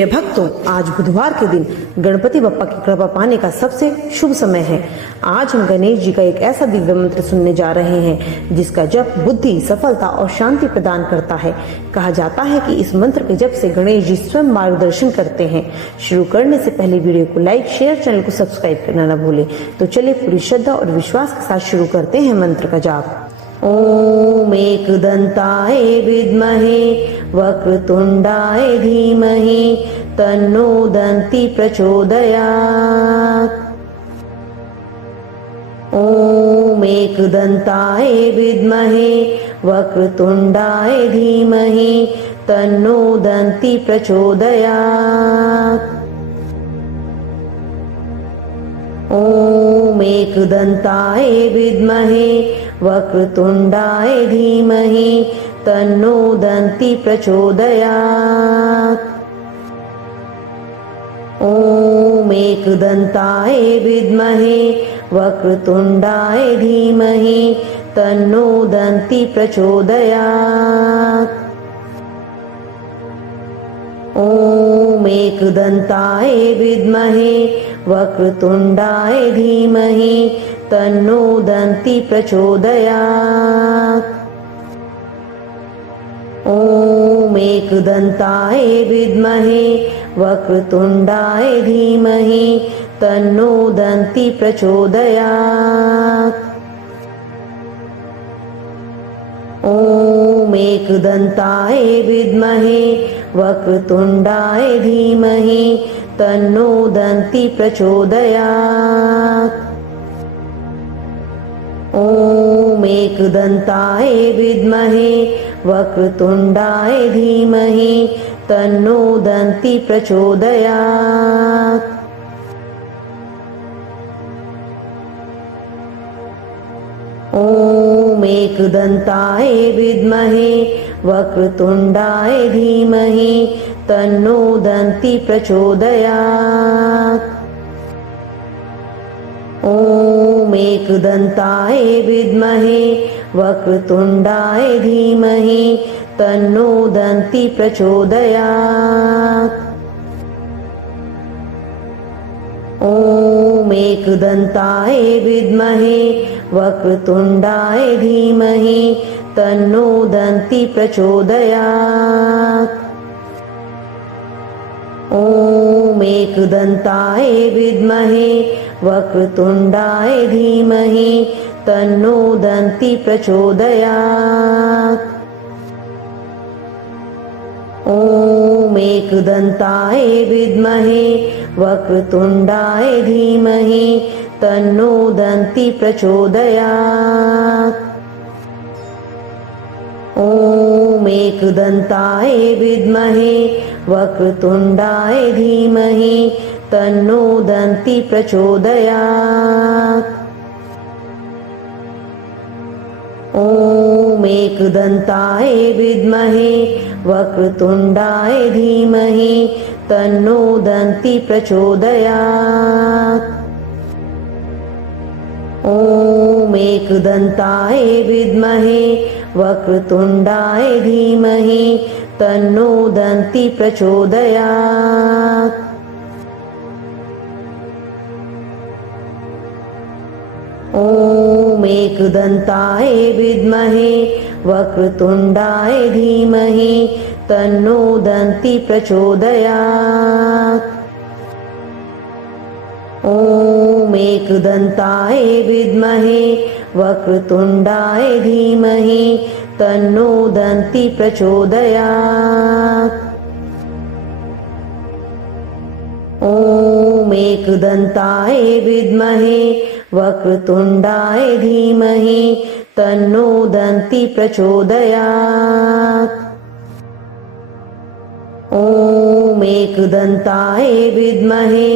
प्रिय भक्तों, आज बुधवार के दिन गणपति बप्पा की कृपा पाने का सबसे शुभ समय है। आज हम गणेश जी का एक ऐसा दिव्य मंत्र सुनने जा रहे हैं जिसका जप बुद्धि, सफलता और शांति प्रदान करता है। कहा जाता है कि इस मंत्र के जप से गणेश जी स्वयं मार्गदर्शन करते हैं। शुरू करने से पहले वीडियो को लाइक, शेयर, चैनल को सब्सक्राइब करना न भूलें। तो चलिए पूरी श्रद्धा और विश्वास के साथ शुरू करते हैं मंत्र का जाप। ओम एकदंताय विद्महे वक्रतुंडाय धीमहि तन्नो दन्ति प्रचोदयात्। ओम एकदंताय विद्महे वक्रतुंडाय धीमहि तन्नो दन्ति प्रचोदयात्। ओम एकदंताय विद्महे वक्रतुंडाय धीमहि तन्नो दन्ति प्रचोदयात्। ओम एकदंताय विद्महे वक्रतुंडाय धीमहि तन्नो दन्ति प्रचोदयात्। ओम एकदंताय विद्महे वक्रतुंडाय धीमहि तन्नो दन्ति प्रचोदयात्। ओम एकदंताय विद्महे वक्रतुंडाय धीमहि तन्नो दन्ति प्रचोदयात्। ओम एकदंताय विद्महे वक्रतुंडाय धीमहि तन्नो दन्ति प्रचोदयात्। ओम एकदंताय विद्महे वक्रतुंडाय धीमहि तन्नो दन्ति प्रचोदयात्। ओम एकदंताय विद्महे वक्रतुंडाय धीमहि तन्नो दन्ति प्रचोदयात्। ओम एकदंताय विद्महे वक्रतुंडाय धीमहि तन्नो दन्ति प्रचोदयात्। ओम एकदंताय विद्महे वक्रतुंडाय धीमहि तन्नो दन्ति प्रचोदयात्। ओम एकदंताय विद्महे वक्रतुंडाय धीमहि तन्नो दन्ति प्रचोदयात्। ओम एकदंताय विद्महे वक्रतुंडाय धीमहि तन्नो दन्ति प्रचोदयात्। ओम एकदंताय विद्महे वक्रतुंडाय धीमहि तन्नो दन्ति प्रचोदयात्। ओम एकदंताय विद्महे वक्रतुंडाय धीमहि तन्नो दन्ति प्रचोदयात्। ओम एकदंताय विद्महे वक्रतुंडाय धीमहि तन्नो दन्ति प्रचोदयात्। ओम एकदंताय विद्महे वक्रतुंडाय धीमहि तन्नो दन्ति प्रचोदयात्। ओम एकदंताय विद्महे वक्रतुंडाय धीमहि तन्नो दन्ति प्रचोदयात्। ओम एकदंताय विद्महे वक्रतुंडाय धीमहि तन्नो दन्ति प्रचोदयात्। ओम एकदंताय विद्महे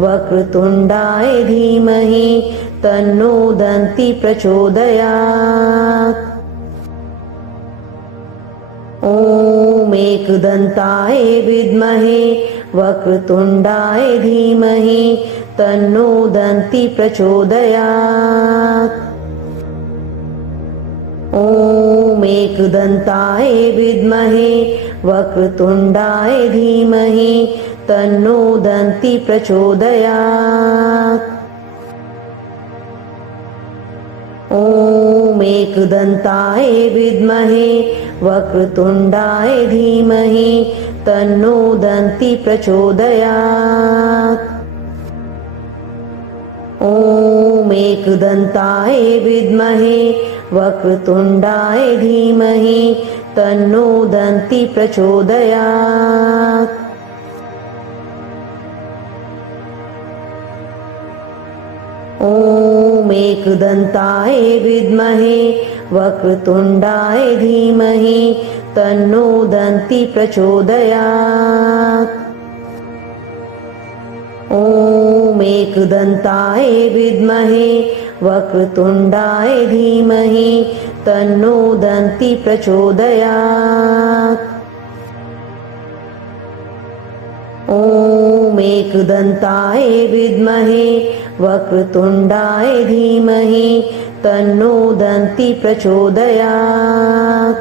वक्रतुंडाय धीमहि तन्नो दन्ति प्रचोदयात्। ओम एकदंताय विद्महे वक्रतुंडाय धीमहि तन्नो दन्ति प्रचोदयात्। ओम एकदंताय विद्महे वक्रतुंडाय धीमहि तन्नो दन्ती प्रचोदयात्। ॐ एकदन्ताय विद्महे वक्रतुण्डाय धीमहि तन्नो दन्ती प्रचोदयात्। ॐ एकदन्ताय विद्महे वक्रतुण्डाय धीमहि तन्नो दन्ती प्रचोदयात्। ॐ एकदन्ताय विद्महे वक्रतुण्डाय धीमहि तन्नो दन्ती प्रचोदयात्। ॐ एकदन्ताय विद्महे वक्रतुण्डाय धीमहि तन्नो दन्ती प्रचोदयात्। ॐ एकदन्ताय विद्महे वक्रतुण्डाय धीमहि तन्नो दन्ती प्रचोदयात्।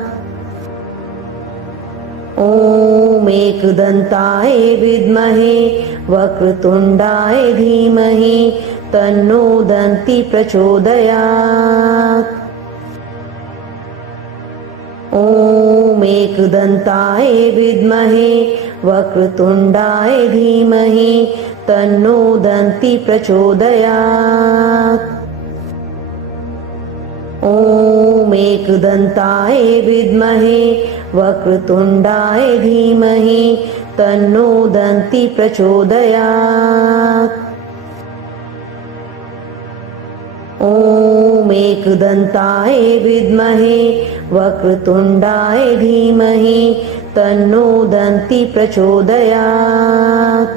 ॐ एकदन्ताय विद्महे वक्रतुण्डाय धीमहि तन्नो दन्ती प्रचोदयात्। ॐ एकदन्ताय विद्महे वक्रतुण्डाय धीमहि तन्नो दन्ती प्रचोदयात्। ॐ एकदन्ताय विद्महे वक्रतुण्डाय धीमहि तन्नो दन्ती प्रचोदयात्। ॐ एकदन्ताय विद्महे वक्रतुण्डाय धीमहि तन्नो दन्ती प्रचोदयात्।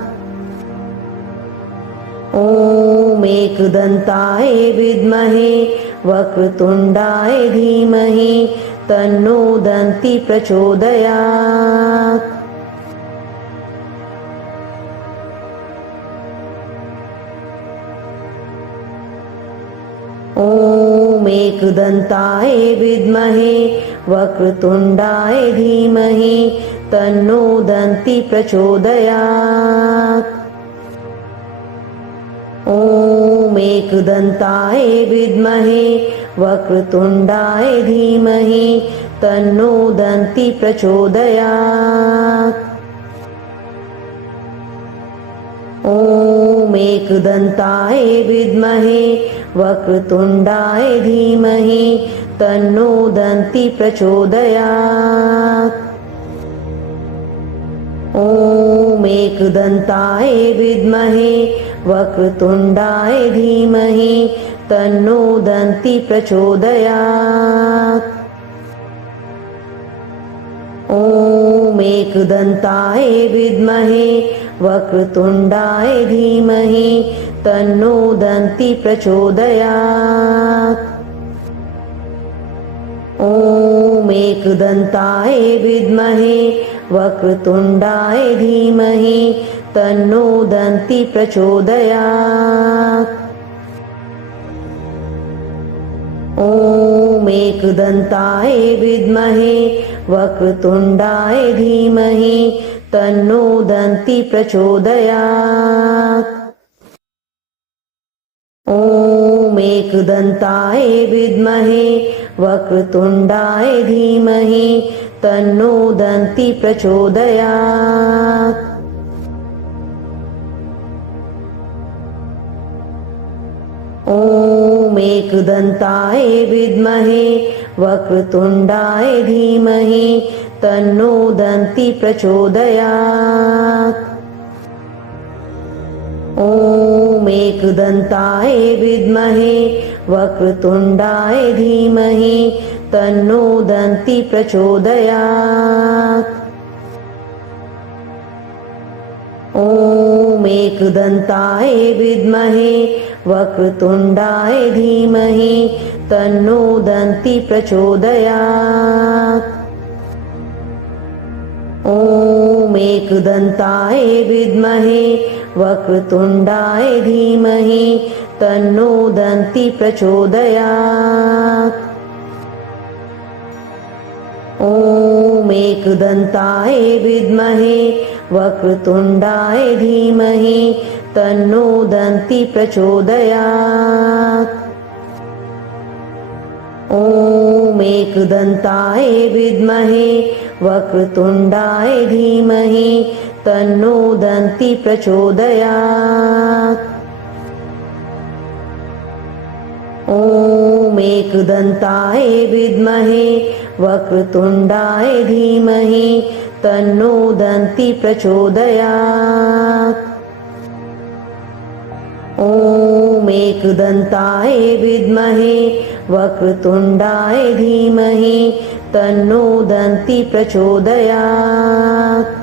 ॐ एकदन्ताय विद्महे वक्रतुण्डाय धीमहि तन्नो दन्ती प्रचोदयात्। ॐ एकदन्ताय विद्महे वक्रतुण्डाय धीमहि तन्नो दन्ती प्रचोदयात्। ॐ एकदन्ताय विद्महे वक्रतुण्डाय धीमहि तन्नो दन्ती प्रचोदयात्। ॐ एकदन्ताय विद्महे वक्रतुण्डाय धीमहि तन्नो दन्ती प्रचोदयात्। ॐ एकदन्ताय विद्महे वक्रतुण्डाय धीमहि तन्नो दन्ती प्रचोदयात्। ॐ एकदन्ताय विद्महे वक्रतुण्डाय धीमहि तन्नो दन्ती प्रचोदयात्। ॐ एकदन्ताय विद्महे वक्रतुण्डाय धीमहि तन्नो दन्ती प्रचोदयात्। ॐ एकदन्ताय विद्महे वक्रतुण्डाय धीमहि तन्नो दन्ती प्रचोदयात्। ॐ एकदन्ताय विद्महे वक्रतुण्डाय धीमहि तन्नो दन्ती प्रचोदयात्। ॐ एकदन्ताय विद्महे वक्रतुण्डाय धीमहि तन्नो दन्ती प्रचोदयात्। ॐ एकदन्ताय विद्महे वक्रतुण्डाय धीमहि तन्नो दन्ती प्रचोदयात्। ॐ एकदन्ताय विद्महे वक्रतुण्डाय धीमहि तन्नो दन्ती प्रचोदयात्। ॐ एकदन्ताय विद्महे वक्रतुण्डाय धीमहि तन्नो दन्ती प्रचोदयात्। ॐ एकदन्ताय विद्महे वक्रतुण्डाय धीमहि तन्नो दन्ति प्रचोदयात्। ॐ एकदन्ताय विद्महे वक्रतुण्डाय धीमहि तन्नो दन्ति प्रचोदयात्। ॐ एकदन्ताय विद्महे वक्रतुण्डाय धीमहि तन्नो दन्ति प्रचोदयात्। ॐ एकदन्ताय विद्महे वक्रतुण्डाय धीमहि तन्नो दन्ति प्रचोदयात्।